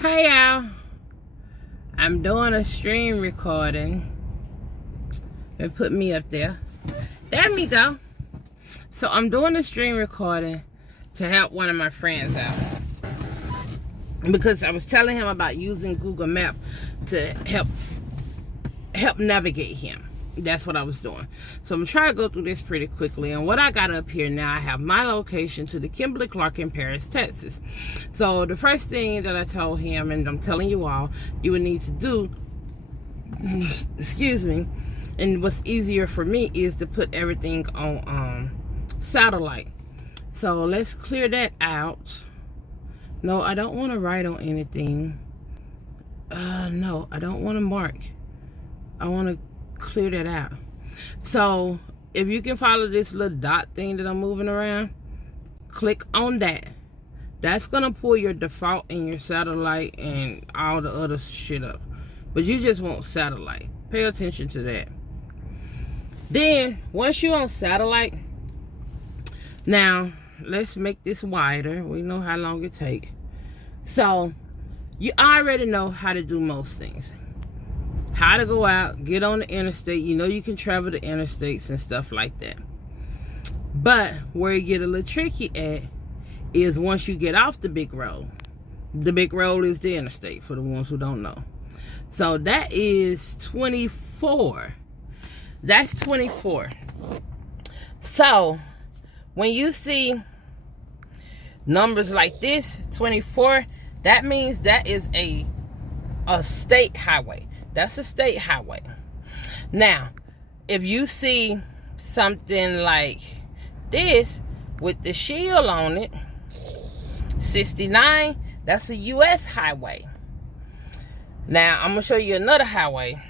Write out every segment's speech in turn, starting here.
Hey y'all, I'm doing a stream recording. They put me up there. There we go. So I'm doing a stream recording to help one of my friends out. Because I was telling him about using Google Maps to help navigate him. That's what I was doing. So I'm trying to go through this pretty quickly. And what I got up here now, I have my location to the Kimberly-Clark in Paris, Texas. So the first thing that I told him, and I'm telling you all, you would need to do, excuse me, and what's easier for me is to put everything on satellite. So let's clear that out. No, I don't want to write on anything. No, I don't want to mark. I want to clear that out. So if you can follow this little dot thing that I'm moving around, click on that. That's gonna pull your default and your satellite and all the other shit up, but you just want satellite. Pay attention to that. Then once you're on satellite, now let's make this wider. We know how long it takes. So you already know how to do most things. How to go out, get on the interstate. You know you can travel the interstates and stuff like that. But where you get a little tricky at is once you get off the big road. The big road is the interstate for the ones who don't know. So that is 24. That's 24. So when you see numbers like this, 24, that means that is a state highway. That's a state highway. Now, if you see something like this with the shield on it, 69, that's a U.S. highway. Now, I'm going to show you another highway.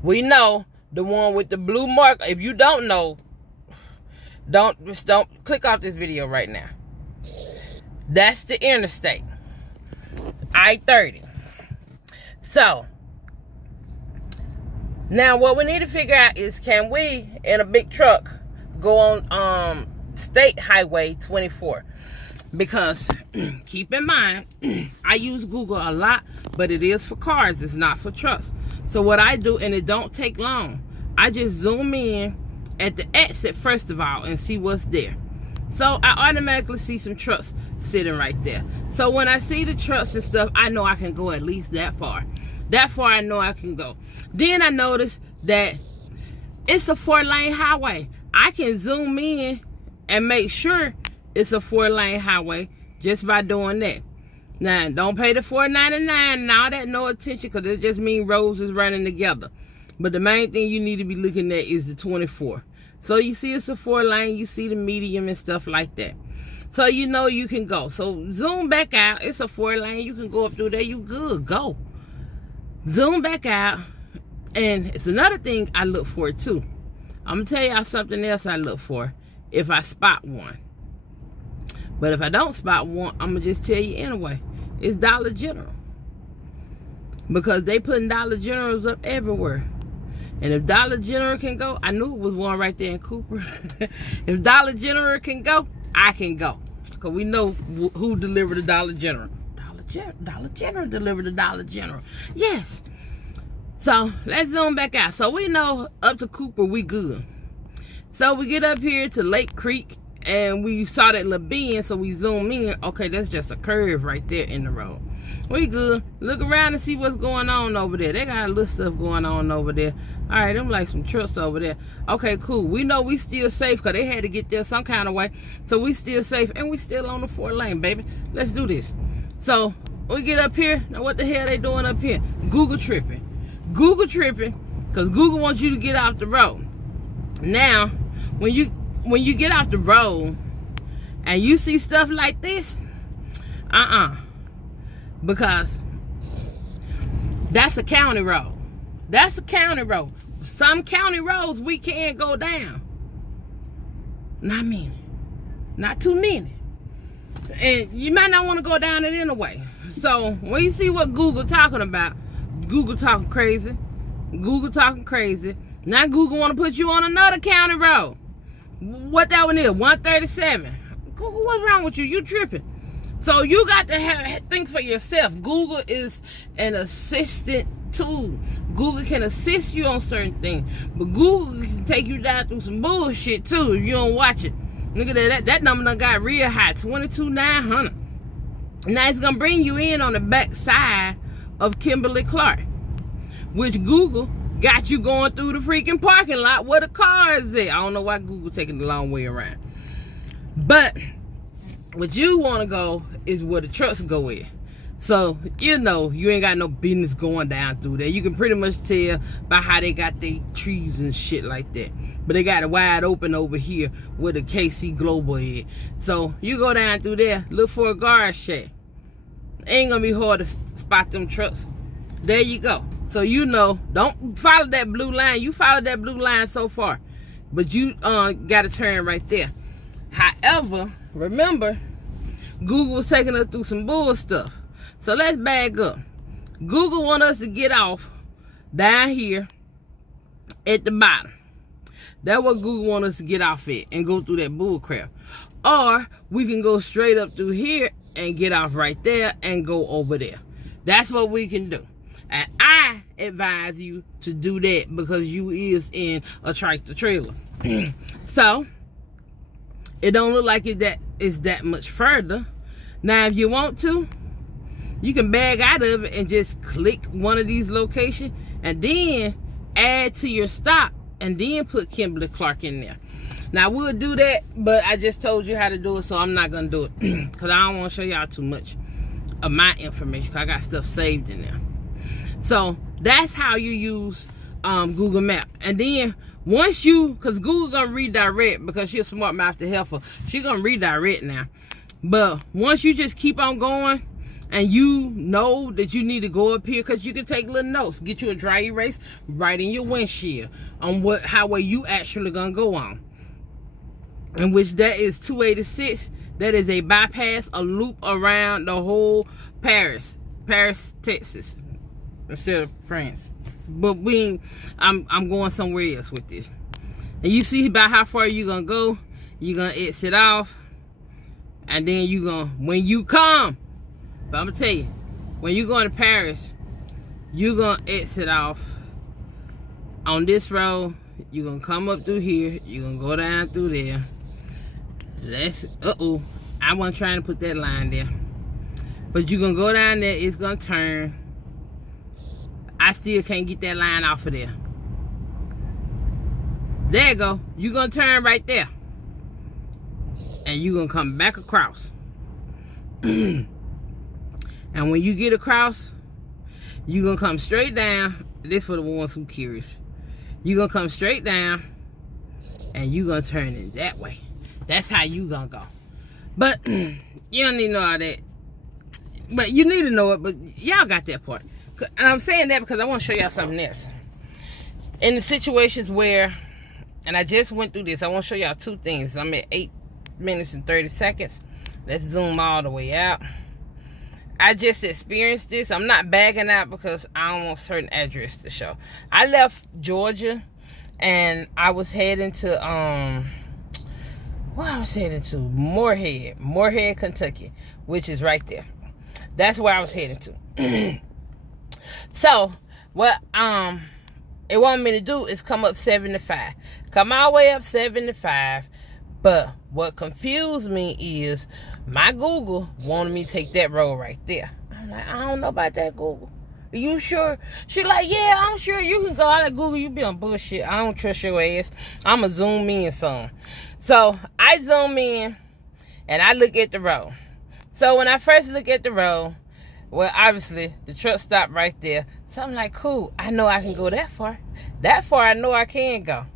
We know the one with the blue mark. If you don't know, don't click off this video right now. That's the interstate, I-30. So now what we need to figure out is, can we in a big truck go on state highway 24? Because keep in mind, I use Google a lot, but it is for cars, it's not for trucks. So what I do, and it don't take long, I just zoom in at the exit first of all and see what's there. So I automatically see some trucks sitting right there. So when I see the trucks and stuff, I know I can go at least that far. That far I know I can go. Then I notice that it's a 4-lane highway. I can zoom in and make sure it's a 4-lane highway just by doing that. Now, don't pay the $4.99 and all that, no attention, because it just means roads is running together. But the main thing you need to be looking at is the 24. So you see it's a 4-lane, you see the medium and stuff like that. So you know you can go. So zoom back out. It's a 4-lane. You can go up through there. You good. Go. Zoom back out. And it's another thing I look for too. I'm going to tell y'all something else I look for if I spot one. But if I don't spot one, I'm going to just tell you anyway. It's Dollar General. Because they putting Dollar Generals up everywhere. And if Dollar General can go, I knew it was one right there in Cooper. If Dollar General can go, I can go. Because we know who delivered the Dollar General. Dollar General delivered the Dollar General. Yes. So let's zoom back out. So we know up to Cooper we good. So we get up here to Lake Creek and we saw that little bend, so we zoom in. Okay, that's just a curve right there in the road. We good. Look around and see what's going on over there. They got a little stuff going on over there. All right, them like some trucks over there. Okay, cool. We know we still safe because they had to get there some kind of way. So we still safe and we still on the 4-lane, baby. Let's do this. So we get up here. Now what the hell they doing up here? Google tripping. Google tripping because Google wants you to get off the road. Now, when you get off the road and you see stuff like this, because that's a county road. That's a county road. Some county roads we can't go down. Not many. Not too many. And you might not want to go down it anyway. So when you see what Google talking about, Google talking crazy. Google talking crazy. Now Google want to put you on another county road. What that one is? 137. Google, what's wrong with you? You tripping. So you got to think for yourself. Google is an assistant tool. Google can assist you on certain things, but Google can take you down through some bullshit too if you don't watch it. Look at that number done got real high, 22,900. Now it's gonna bring you in on the back side of Kimberly-Clark, which Google got you going through the freaking parking lot where the car is at. I don't know why Google taking the long way around, but what you want to go is where the trucks go in. So, you know, you ain't got no business going down through there. You can pretty much tell by how they got their trees and shit like that. But they got it wide open over here where the KC Global is. So, you go down through there, look for a guard shack. Ain't gonna be hard to spot them trucks. There you go. So, you know, don't follow that blue line. You followed that blue line so far. But you got to turn right there. However, remember, Google was taking us through some bull stuff. So let's back up. Google want us to get off down here at the bottom. That's what Google want us to get off at and go through that bull crap. Or we can go straight up through here and get off right there and go over there. That's what we can do. And I advise you to do that because you is in a tractor trailer. So it don't look like it's that much further. Now if you want to, you can bag out of it and just click one of these locations and then add to your stop and then put Kimberly-Clark in there. Now, I would do that, but I just told you how to do it, so I'm not going to do it because I don't want to show y'all too much of my information because I got stuff saved in there. So, that's how you use Google Maps. And then, once you, because Google going to redirect because she's a smart mouth to help her. She's going to redirect now. But once you just keep on going, and you know that you need to go up here because you can take little notes. Get you a dry erase right in your windshield on what highway you actually gonna go on. In which that is 286. That is a bypass, a loop around the whole Paris, Texas, instead of France. But I'm going somewhere else with this. And you see about how far you gonna go. You're gonna exit off, and then you gonna when you come. But I'm gonna tell you, when you go to Paris, you're gonna exit off on this road. You're gonna come up through here. You're gonna go down through there. I wasn't trying to put that line there. But you're gonna go down there. It's gonna turn. I still can't get that line off of there. There you go. You're gonna turn right there. And you're gonna come back across. And when you get across, you're going to come straight down. This for the ones who curious. You're going to come straight down, and you're going to turn it that way. That's how you going to go. But you don't need to know all that. But you need to know it, but y'all got that part. And I'm saying that because I want to show y'all something else. In the situations where, and I just went through this, I want to show y'all two things. I'm at 8 minutes and 30 seconds. Let's zoom all the way out. I just experienced this. I'm not bagging out because I don't want certain address to show. I left Georgia and I was heading to where I was heading to? Moorhead, Kentucky, which is right there. That's where I was heading to. So what it wanted me to do is come up 75. Come all the way up 75. But what confused me is my Google wanted me to take that road right there. I'm like, I don't know about that, Google. Are you sure? She like, yeah, I'm sure you can go. I like, Google, you be on bullshit. I don't trust your ass. I'ma zoom in some. So I zoom in and I look at the road. So when I first look at the road, well, obviously the truck stopped right there. So I'm like, cool, I know I can go that far. That far I know I can go.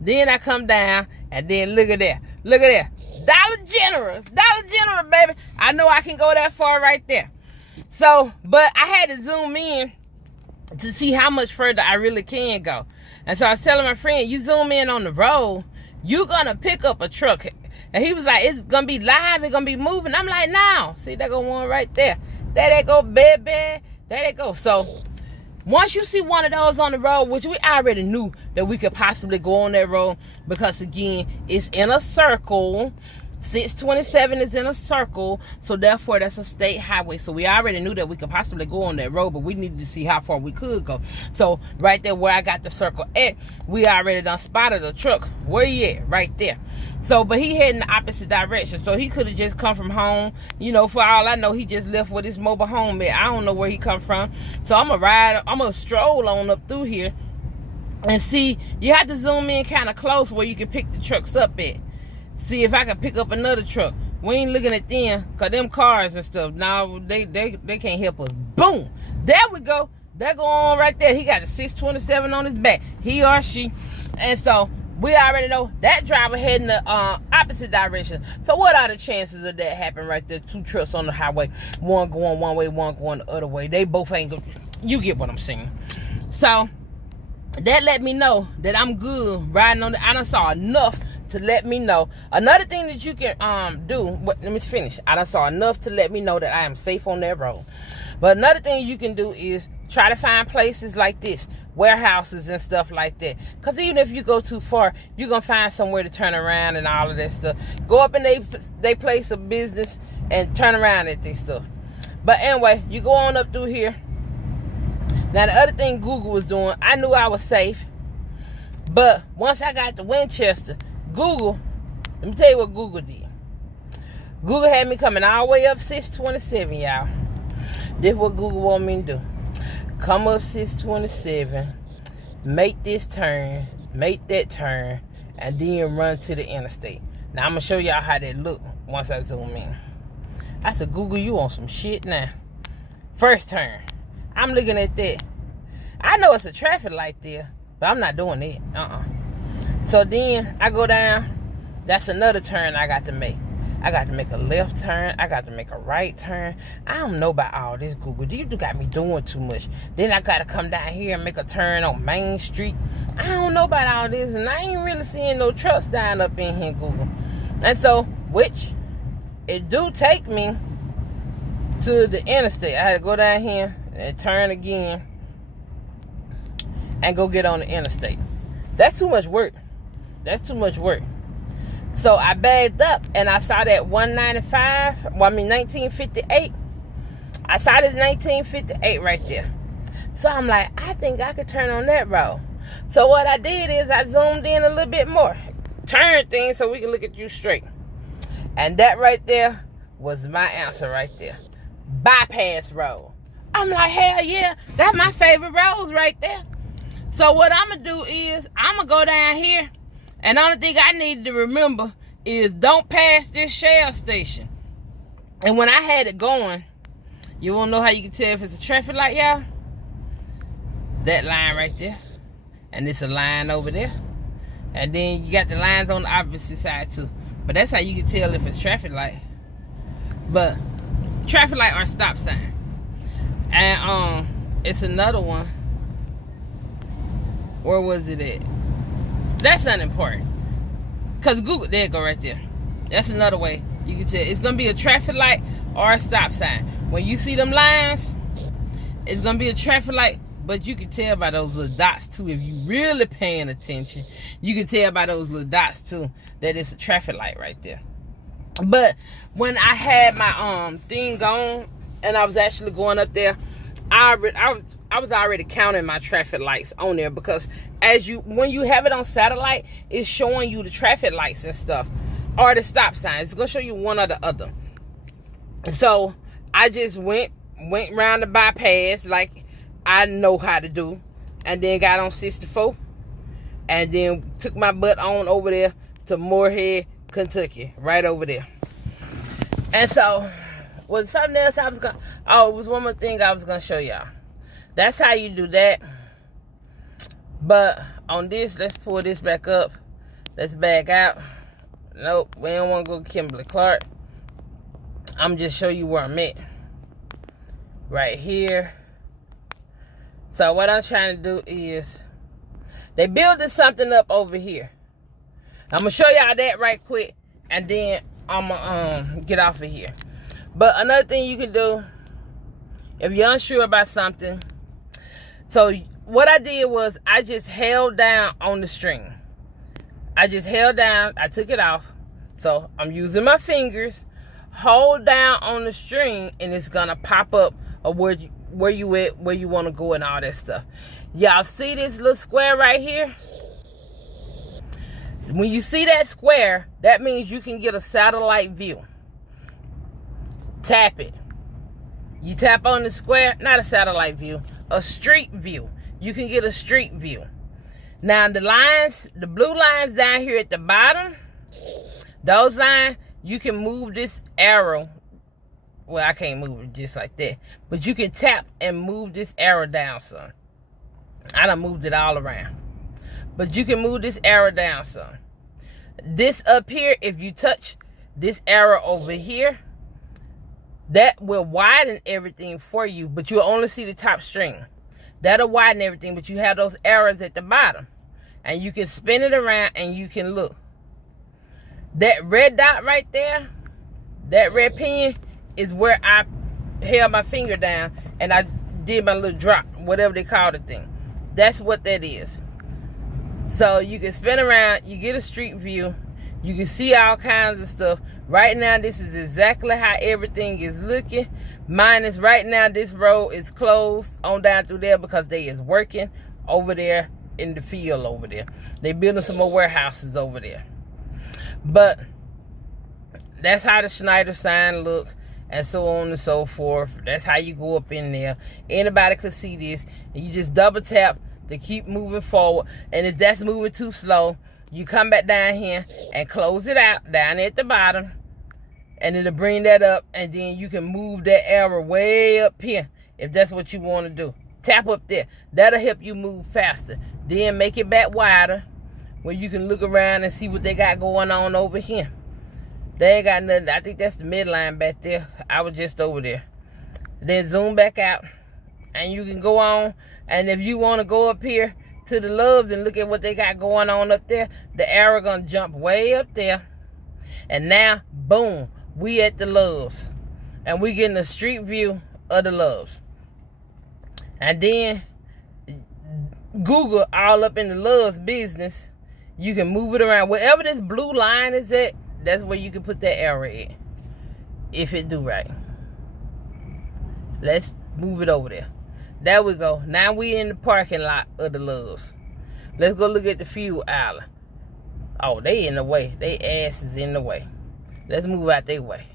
Then I come down and then look at that. Look at that. Dollar General, baby. I know I can go that far right there. So, but I had to zoom in to see how much further I really can go. And so I was telling my friend, you zoom in on the road, you're going to pick up a truck. And he was like, it's going to be live, it's going to be moving. I'm like, no. See, there go one right there. There they go, baby. There they go. So, once you see one of those on the road, which we already knew that we could possibly go on that road because, again, it's in a circle. 627 is in a circle, so therefore that's a state highway. So we already knew that we could possibly go on that road, but we needed to see how far we could go. So right there where I got the circle at, we already done spotted a truck. Where he at? Right there. So, but he heading the opposite direction. So he could have just come from home. You know, for all I know, he just left with his mobile home at. I don't know where he come from. So I'm gonna stroll on up through here and see. You have to zoom in kind of close where you can pick the trucks up at. See if I can pick up another truck. We ain't looking at them, cause them cars and stuff. Now they can't help us. Boom! There we go. That go on right there. He got a 627 on his back. He or she. And so we already know that driver heading the opposite direction. So what are the chances of that happening right there? Two trucks on the highway, one going one way, one going the other way. They both ain't good. You get what I'm saying. So that let me know that I'm good riding on the. I done saw enough to let me know. Another thing that you can do, let me finish. I done saw enough to let me know that I am safe on that road. But another thing you can do is try to find places like this, warehouses and stuff like that. Because even if you go too far, you're going to find somewhere to turn around and all of that stuff. Go up in they place of business and turn around at this stuff. But anyway, you go on up through here. Now, the other thing Google was doing, I knew I was safe. But once I got to Winchester, Google, let me tell you what Google did. Google had me coming all the way up 627, y'all. This is what Google want me to do. Come up 627, make this turn, make that turn, and then run to the interstate. Now, I'm going to show y'all how that look once I zoom in. I said, Google, you on some shit now. First turn. I'm looking at that. I know it's a traffic light there, but I'm not doing it. So then I go down. That's another turn I got to make. I got to make a left turn. I got to make a right turn. I don't know about all this, Google. You got me doing too much. Then I got to come down here and make a turn on Main Street. I don't know about all this. And I ain't really seeing no trucks down up in here, Google. And so, which, it do take me to the interstate. I had to go down here and turn again and go get on the interstate. That's too much work. That's too much work. So I bagged up and I saw that 1958. I saw this 1958 right there. So I'm like, I think I could turn on that road. So what I did is I zoomed in a little bit more. Turn things so we can look at you straight. And that right there was my answer right there. Bypass road. I'm like, hell yeah, that's my favorite roads right there. So what I'm going to do is I'm going to go down here. And the only thing I needed to remember is don't pass this Shell station. And when I had it going, you won't know how you can tell if it's a traffic light, y'all? That line right there. And it's a line over there. And then you got the lines on the opposite side too. But that's how you can tell if it's traffic light. But traffic light or stop sign. And it's another one. Where was it at? That's unimportant. Because Google, there you go right there. That's another way you can tell. It's going to be a traffic light or a stop sign. When you see them lines, it's going to be a traffic light. But you can tell by those little dots too. If you really paying attention, you can tell by those little dots too that it's a traffic light right there. But when I had my thing on and I was actually going up there, I was already counting my traffic lights on there, because when you have it on satellite, it's showing you the traffic lights and stuff, or the stop signs. It's gonna show you one or the other. So I just went around the bypass like I know how to do, and then got on 64, and then took my butt on over there to Moorhead, Kentucky, right over there. And so, was something else I was gonna? Oh, it was one more thing I was gonna show y'all. That's how you do that. But on this, let's pull this back up. Let's back out. Nope, we don't want to go to Kimberly Clark. I'm just show you where I'm at. Right here. So what I'm trying to do is, they building something up over here. I'm going to show y'all that right quick, and then I'm going to get off of here. But another thing you can do, if you're unsure about something, so what I did was I just held down on the string. I just held down, I took it off, So I'm using my fingers, hold down on the string, and it's gonna pop up of where you at, where you want to go, and all that stuff. Y'all see this little square right here? When you see that square, that means you can get a satellite view. Tap it. You tap on the square, not a satellite view, a street view. You can get a street view. Now the lines, the blue lines down here at the bottom, those lines, you can move this arrow. Well, I can't move it just like that, but you can tap and move this arrow down, son. I done moved it all around. But you can move this arrow down, son. This up here, if you touch this arrow over here, that will widen everything for you, but you'll only see the top string. That'll widen everything, but you have those arrows at the bottom. And you can spin it around and you can look. That red dot right there, that red pin, is where I held my finger down and I did my little drop, whatever they call the thing. That's what that is. So you can spin around, you get a street view, you can see all kinds of stuff. Right now, this is exactly how everything is looking. Mine is right now, this road is closed on down through there because they is working over there in the field over there. They building some more warehouses over there. But that's how the Schneider sign look, and so on and so forth. That's how you go up in there. Anybody could see this. And you just double tap to keep moving forward. And if that's moving too slow, you come back down here and close it out down at the bottom. And it'll bring that up, and then you can move that arrow way up here if that's what you want to do. Tap up there. That'll help you move faster. Then make it back wider where you can look around and see what they got going on over here. They ain't got nothing. I think that's the midline back there. I was just over there. Then zoom back out, and you can go on. And if you want to go up here to the Loves and look at what they got going on up there, the arrow gonna jump way up there. And now, boom, we at the Loves. And we getting a street view of the Loves. And then Google all up in the Loves business. You can move it around. Wherever this blue line is at, that's where you can put that arrow in. If it do right. Let's move it over there. There we go. Now we in the parking lot of the Loves. Let's go look at the fuel island. Oh, they in the way. They ass is in the way. Let's move out their way.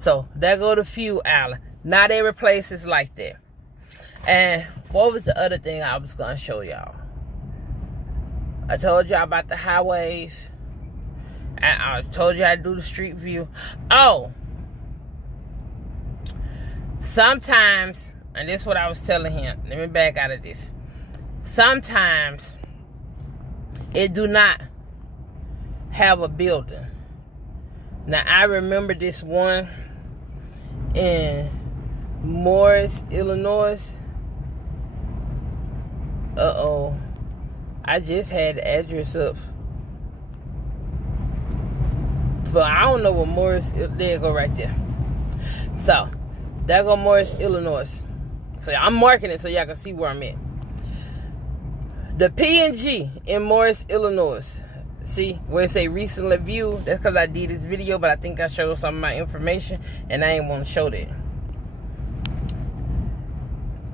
So, there go the fuel island. Not every place is like that. And what was the other thing I was going to show y'all? I told y'all about the highways. And I told you how to do the street view. Oh. Sometimes, and this is what I was telling him. Let me back out of this. Sometimes, it do not have a building. Now, I remember this one in Morris, Illinois. Uh-oh. I just had the address up. But I don't know what Morris, there you go right there. So, there go Morris, Illinois. So, I'm marking it so y'all can see where I'm at. The P&G in Morris, Illinois. See, where it say recently viewed, that's because I did this video, but I think I showed some of my information, and I ain't want to show that.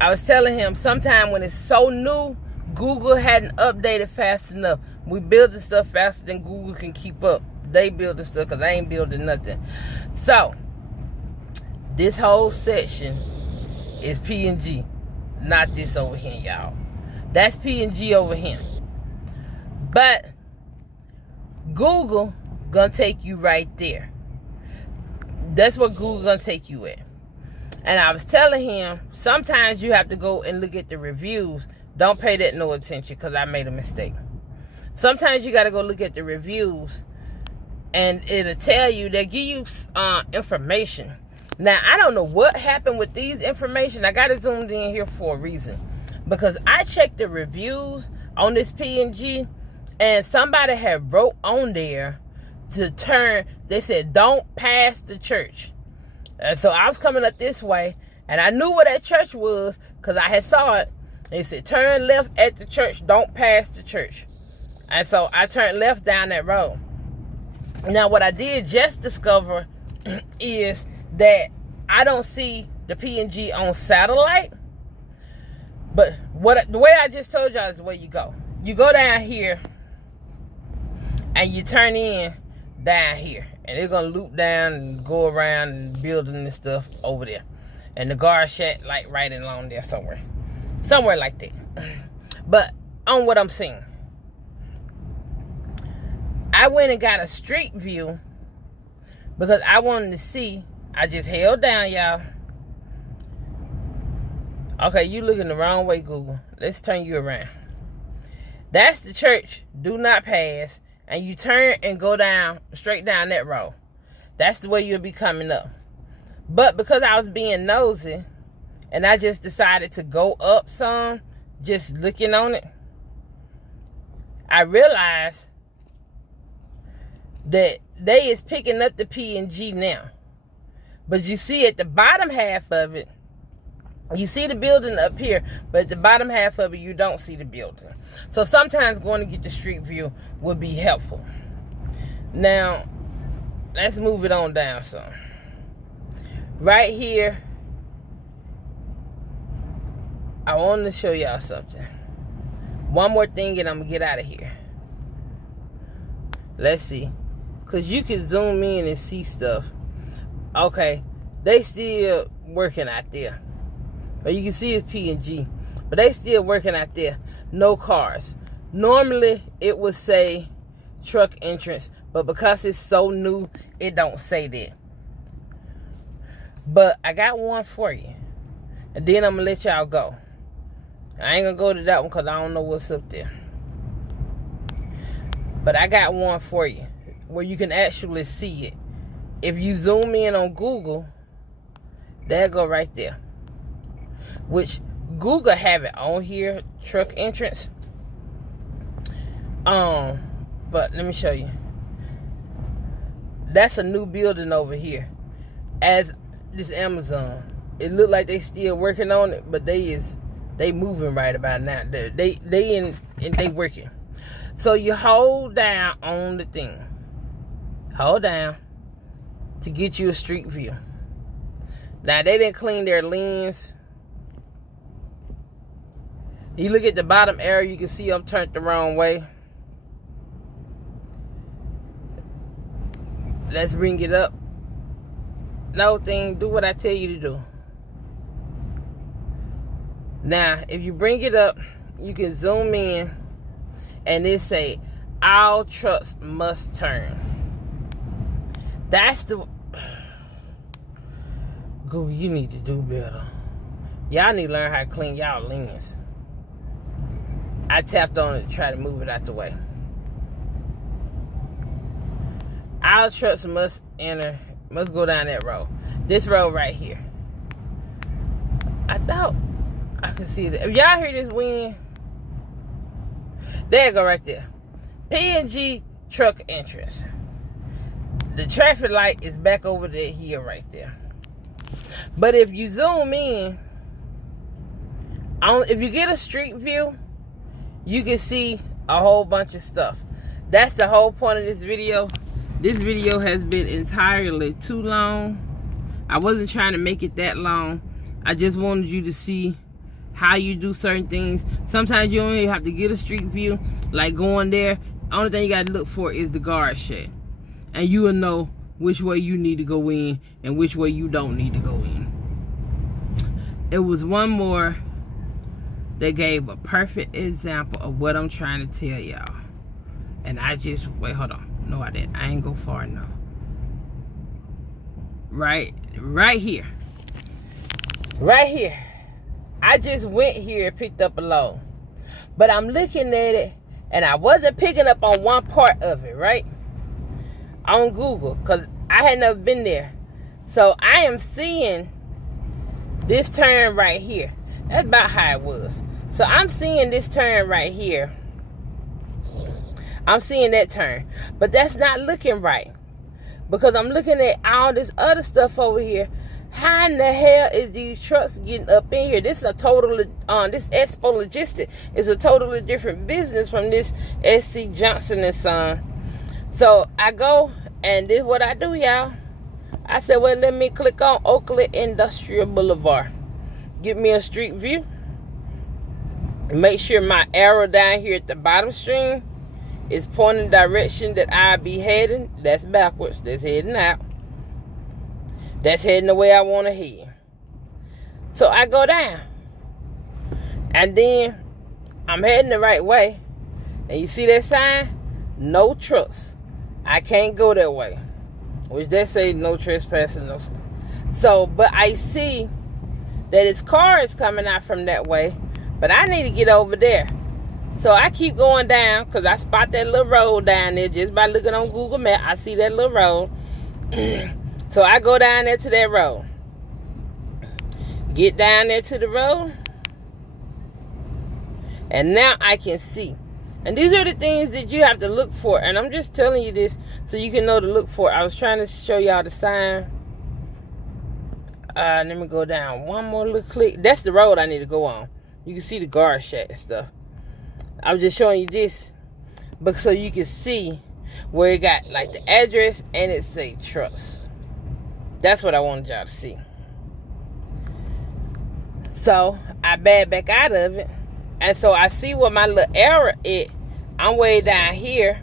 I was telling him, sometime when it's so new, Google hadn't updated fast enough. We build the stuff faster than Google can keep up. They build the stuff because I ain't building nothing. So, this whole section is P&G, not this over here, y'all. That's P&G over here. But Google gonna take you right there. That's what Google gonna take you at. And I was telling him, sometimes you have to go and look at the reviews. Don't pay that no attention because I made a mistake. Sometimes you got to go look at the reviews and it'll tell you, they give you information. Now, I don't know what happened with these information. I got it zoomed in here for a reason. Because I checked the reviews on this P&G and somebody had wrote on there to turn, they said, don't pass the church. And so I was coming up this way and I knew where that church was because I had saw it. They said, turn left at the church, don't pass the church. And so I turned left down that road. Now, what I did just discover is that I don't see the PNG on satellite. But the way I just told y'all is the way you go. You go down here and you turn in down here. And they're going to loop down and go around and building and stuff over there. And the guard shack like right along there somewhere. Somewhere like that. But on what I'm seeing, I went and got a street view because I wanted to see. I just held down, y'all. Okay, you looking the wrong way, Google. Let's turn you around. That's the church. Do not pass. And you turn and go down, straight down that road. That's the way you'll be coming up. But because I was being nosy, and I just decided to go up some, just looking on it, I realized that they is picking up the PNG now. But you see at the bottom half of it, you see the building up here, but at the bottom half of it, you don't see the building. So sometimes going to get the street view would be helpful. Now, let's move it on down some. Right here, I want to show y'all something. One more thing and I'm going to get out of here. Let's see. Because you can zoom in and see stuff. Okay, they still working out there. But you can see it's PNG. But they still working out there. No cars. Normally, it would say truck entrance. But because it's so new, it don't say that. But I got one for you. And then I'm going to let y'all go. I ain't going to go to that one because I don't know what's up there. But I got one for you where you can actually see it. If you zoom in on Google, there go right there. Which Google have it on here, truck entrance. But let me show you. That's a new building over here. As this Amazon. It look like they still working on it, but they moving right about now. They working. So you hold down on the thing. Hold down to get you a street view. Now they didn't clean their lens. You look at the bottom area, you can see I'm turned the wrong way. Let's bring it up. No thing, do what I tell you to do. Now, if you bring it up, you can zoom in and it say, all trucks must turn. That's the... Google, you need to do better. Y'all need to learn how to clean y'all lens. I tapped on it to try to move it out the way. All trucks must go down that road. This road right here. I thought I could see that. If y'all hear this wind, there you go right there. PNG truck entrance. The traffic light is back over there here right there. But if you zoom in, if you get a street view, you can see a whole bunch of stuff. That's the whole point of this video. This video has been entirely too long. I wasn't trying to make it that long. I just wanted you to see how you do certain things. Sometimes you don't even have to get a street view. Like going there, only thing you got to look for is the guard shed. And you will know which way you need to go in and which way you don't need to go in. It was one more that gave a perfect example of what I'm trying to tell y'all. And I just, wait, hold on. No, I didn't. I ain't go far enough. Right here. Right here. I just went here and picked up a load. But I'm looking at it, and I wasn't picking up on one part of it, right? On Google, because I had never been there. So I am seeing this turn right here. That's about how it was. So I'm seeing this turn right here. I'm seeing that turn. But that's not looking right. Because I'm looking at all this other stuff over here. How in the hell is these trucks getting up in here? This is a totally, this Expo Logistics is a totally different business from this SC Johnson & Son. So I go And this is what I do, y'all. I said, well, let me click on Oakland Industrial Boulevard. Give me a street view. Make sure my arrow down here at the bottom screen is pointing the direction that I be heading. That's backwards. That's heading out. That's heading the way I want to head. So I go down. And then I'm heading the right way. And you see that sign? No trucks. I can't go that way. Which they say no trespassing. No. So, but I see that his car is coming out from that way. But I need to get over there. So I keep going down because I spot that little road down there just by looking on Google Maps. I see that little road. So I go down there to that road. Get down there to the road. And now I can see. And these are the things that you have to look for. And I'm just telling you this so you can know to look for. I was trying to show y'all the sign. Let me go down one more little click. That's the road I need to go on. You can see the guard shack and stuff. I'm just showing you this, but so you can see where it got like the address and it say trucks. That's what I wanted y'all to see. So I back out of it, and so I see where my little arrow is. I'm way down here,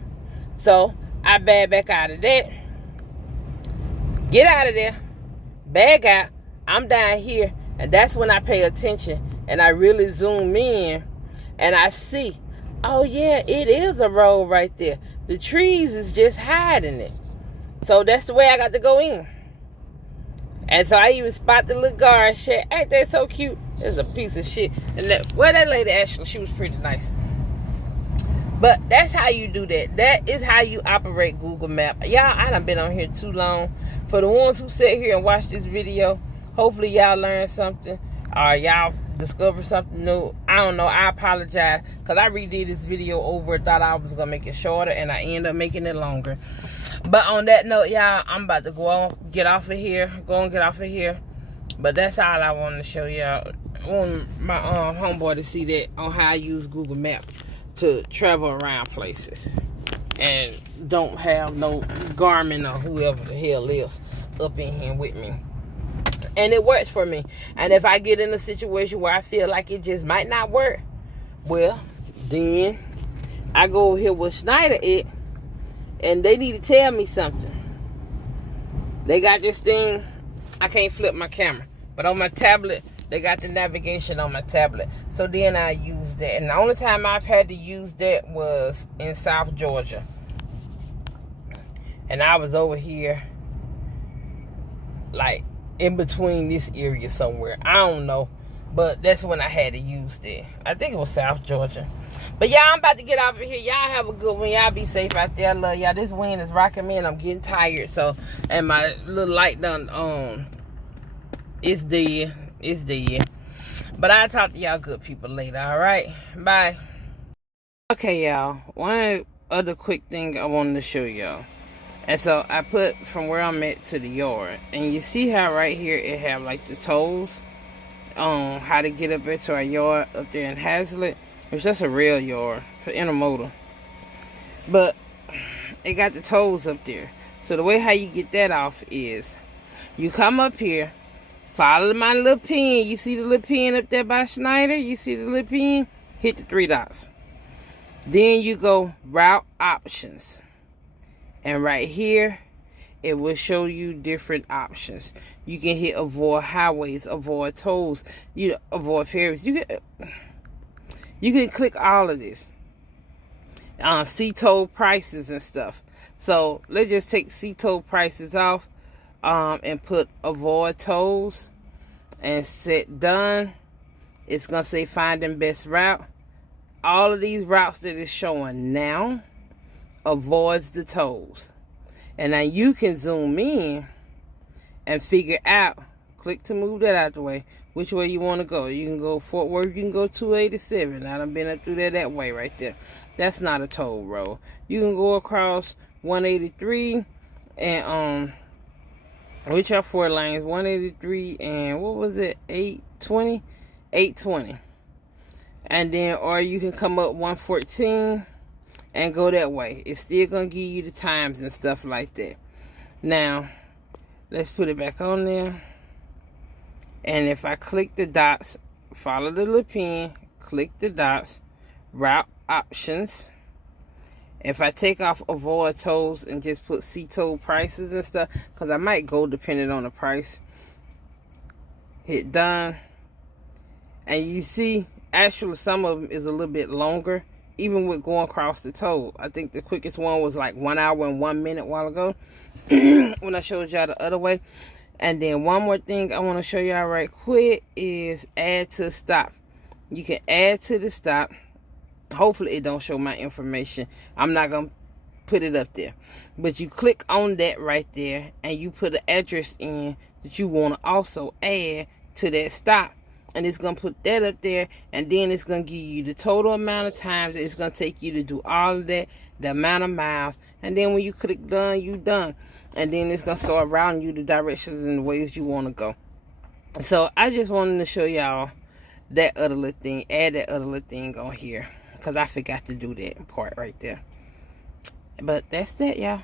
so I back out of that. Get out of there, back out. I'm down here, and that's when I pay attention. And I really zoom in and I see, oh yeah, it is a road right there. The trees is just hiding it. So that's the way I got to go in. And so I even spot the little guard shack. Ain't that so cute? It's a piece of shit. And that lady actually, she was pretty nice. But that's how you do that. That is how you operate Google Maps. Y'all, I done been on here too long. For the ones who sit here and watch this video, hopefully y'all learned something. Or y'all discover something new. I don't know. I apologize because I redid this video over. Thought I was gonna make it shorter and I ended up making it longer. But on that note, y'all, I'm about to go on, get off of here. But that's all I wanted to show y'all. I want my homeboy to see that on how I use Google Maps to travel around places and don't have no Garmin or whoever the hell is up in here with me. And it works for me. And if I get in a situation where I feel like it just might not work, well, then I go over here with Schneider and they need to tell me something. They got this thing, I can't flip my camera, but on my tablet, they got the navigation on my tablet. So then I use that. And the only time I've had to use that was in South Georgia. And I was over here, like, in between this area somewhere. I don't know. But that's when I had to use that. I think it was South Georgia. But y'all, I'm about to get off of here. Y'all have a good one. Y'all be safe out there. I love y'all. This wind is rocking me and I'm getting tired. So, and my little light done, it's dead. It's dead. But I'll talk to y'all good people later. Alright? Bye. Okay, y'all. One other quick thing I wanted to show y'all. And so I put from where I'm at to the yard. And you see how right here it have like the tolls on how to get up into our yard up there in Hazlet. It's just a rail yard for intermodal. But it got the tolls up there. So the way how you get that off is you come up here, follow my little pin. You see the little pin up there by Schneider? You see the little pin? Hit the 3 dots. Then you go route options. And right here, it will show you different options. You can hit avoid highways, avoid tolls, avoid ferries. You can click all of this. See toll prices and stuff. So let's just take see toll prices off and put avoid tolls and set done. It's going to say finding best route. All of these routes that it's showing now avoids the tolls. And now you can zoom in and figure out, click to move that out the way, which way you want to go. You can go Fort Worth, you can go 287. I done been up through there that way right there. That's not a toll road. You can go across 183 and which are 4 lanes, 183 and what was it, 820. And then, or you can come up 114 and go that way. It's still gonna give you the times and stuff like that. Now, let's put it back on there. And if I click the dots, follow the little pin, click the dots, route options. If I take off avoid tolls and just put see toll prices and stuff, because I might go depending on the price. Hit done. And you see, actually some of them is a little bit longer, even with going across the toll. I think the quickest one was like 1 hour and 1 minute a while ago when I showed y'all the other way. And then one more thing I want to show y'all right quick is add to stop. You can add to the stop. Hopefully it don't show my information. I'm not going to put it up there. But you click on that right there and you put an address in that you want to also add to that stop. And it's going to put that up there, and then it's going to give you the total amount of times that it's going to take you to do all of that, the amount of miles. And then when you click done, you done. And then it's going to start routing you the directions and the ways you want to go. So I just wanted to show y'all that other little thing, add that other little thing on here, because I forgot to do that part right there. But that's it, y'all.